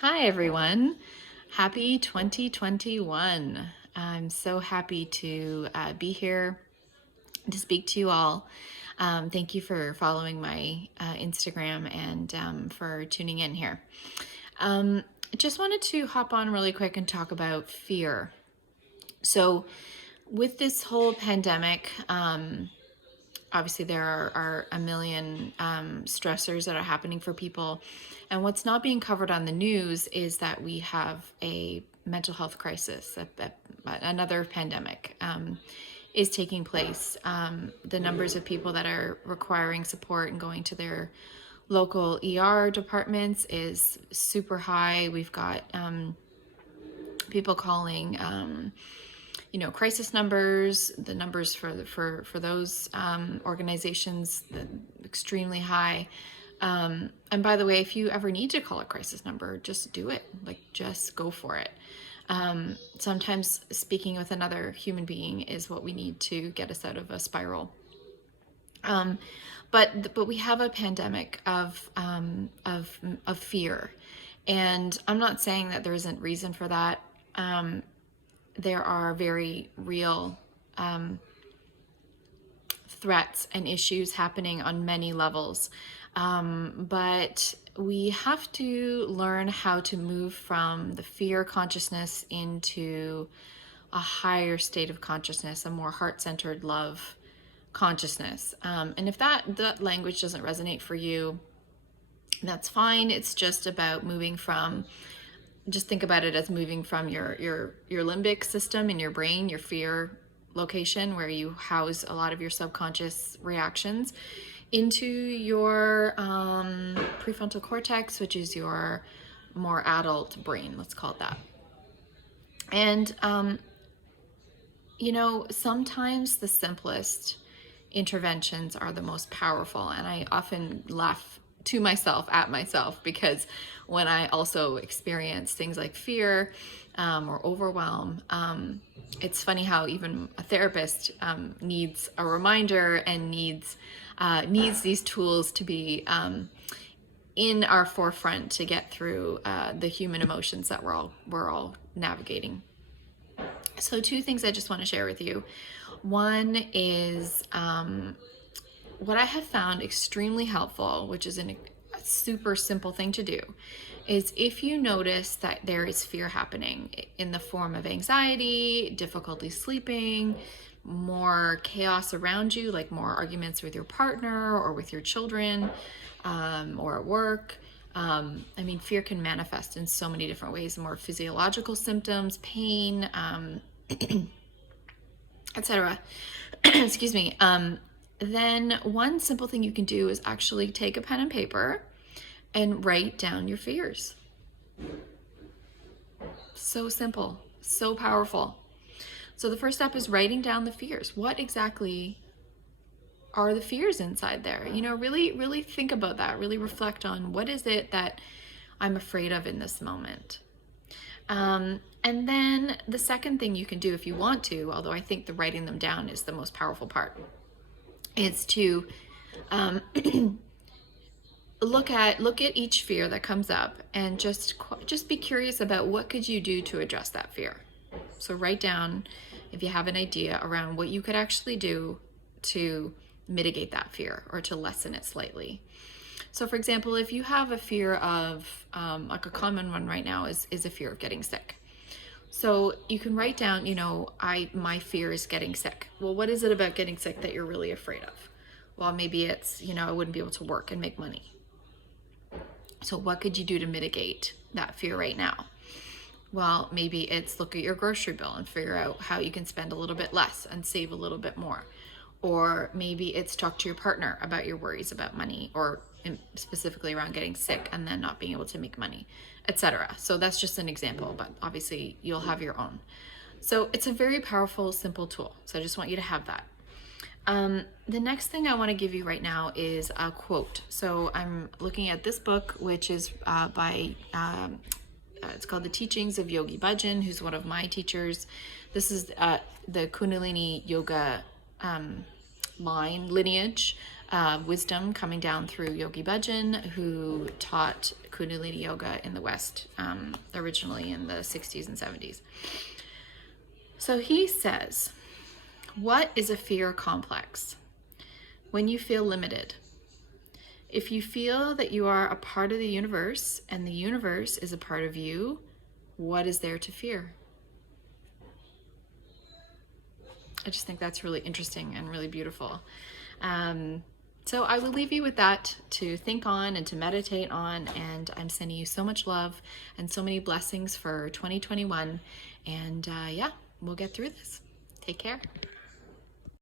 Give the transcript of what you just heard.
Hi, everyone. Happy 2021. I'm so happy to be here to speak to you all. Thank you for following my Instagram and for tuning in here. I just wanted to hop on really quick and talk about fear. So, with this whole pandemic, obviously there are a million stressors that are happening for people, and what's not being covered on the news is that we have a mental health crisis. Another pandemic is taking place. The numbers of people that are requiring support and going to their local ER departments is super high. We've got people calling crisis numbers. The numbers for those organizations, extremely high. And by the way, if you ever need to call a crisis number, just do it. Just go for it. Sometimes speaking with another human being is what we need to get us out of a spiral. But we have a pandemic of fear, and I'm not saying that there isn't reason for that. There are very real threats and issues happening on many levels. But we have to learn how to move from the fear consciousness into a higher state of consciousness, a more heart-centered love consciousness. And if that language doesn't resonate for you, that's fine. It's just about moving from, just think about it as moving from your limbic system in your brain, your fear location where you house a lot of your subconscious reactions, into your prefrontal cortex, which is your more adult brain, let's call it that. And sometimes the simplest interventions are the most powerful, and I often laugh to myself at myself, because when I also experience things like fear or overwhelm, it's funny how even a therapist needs a reminder and needs these tools to be in our forefront to get through the human emotions that we're all navigating. So 2 things I just want to share with you. One is what I have found extremely helpful, which is a super simple thing to do, is if you notice that there is fear happening in the form of anxiety, difficulty sleeping, more chaos around you, like more arguments with your partner or with your children, or at work. Fear can manifest in so many different ways, more physiological symptoms, pain, etc. Excuse me. Then one simple thing you can do is actually take a pen and paper and write down your fears. So simple, so powerful. So the first step is writing down the fears. What exactly are the fears inside there? Really think about that. Really reflect on, what is it that I'm afraid of in this moment? And then the second thing you can do if you want to, although I think the writing them down is the most powerful part, is to look at each fear that comes up and just be curious about what could you do to address that fear. So write down, if you have an idea around what you could actually do to mitigate that fear or to lessen it slightly. So for example, if you have a fear of, like a common one right now is a fear of getting sick. So you can write down, my fear is getting sick. Well, what is it about getting sick that you're really afraid of? Well, maybe it's, I wouldn't be able to work and make money. So what could you do to mitigate that fear right now? Well, maybe it's look at your grocery bill and figure out how you can spend a little bit less and save a little bit more. Or maybe it's talk to your partner about your worries about money, or specifically around getting sick and then not being able to make money, etc. So that's just an example, but obviously you'll have your own. So it's a very powerful, simple tool. So I just want you to have that. The next thing I want to give you right now is a quote. So I'm looking at this book, which is by it's called The Teachings of Yogi Bhajan, who's one of my teachers. This is the Kundalini yoga lineage, wisdom coming down through Yogi Bhajan, who taught Kundalini yoga in the West, originally in the 60s and 70s. So he says, what is a fear complex? When you feel limited. If you feel that you are a part of the universe and the universe is a part of you, what is there to fear? I just think that's really interesting and really beautiful. So I will leave you with that to think on and to meditate on, and I'm sending you so much love and so many blessings for 2021, and yeah, we'll get through this. Take care.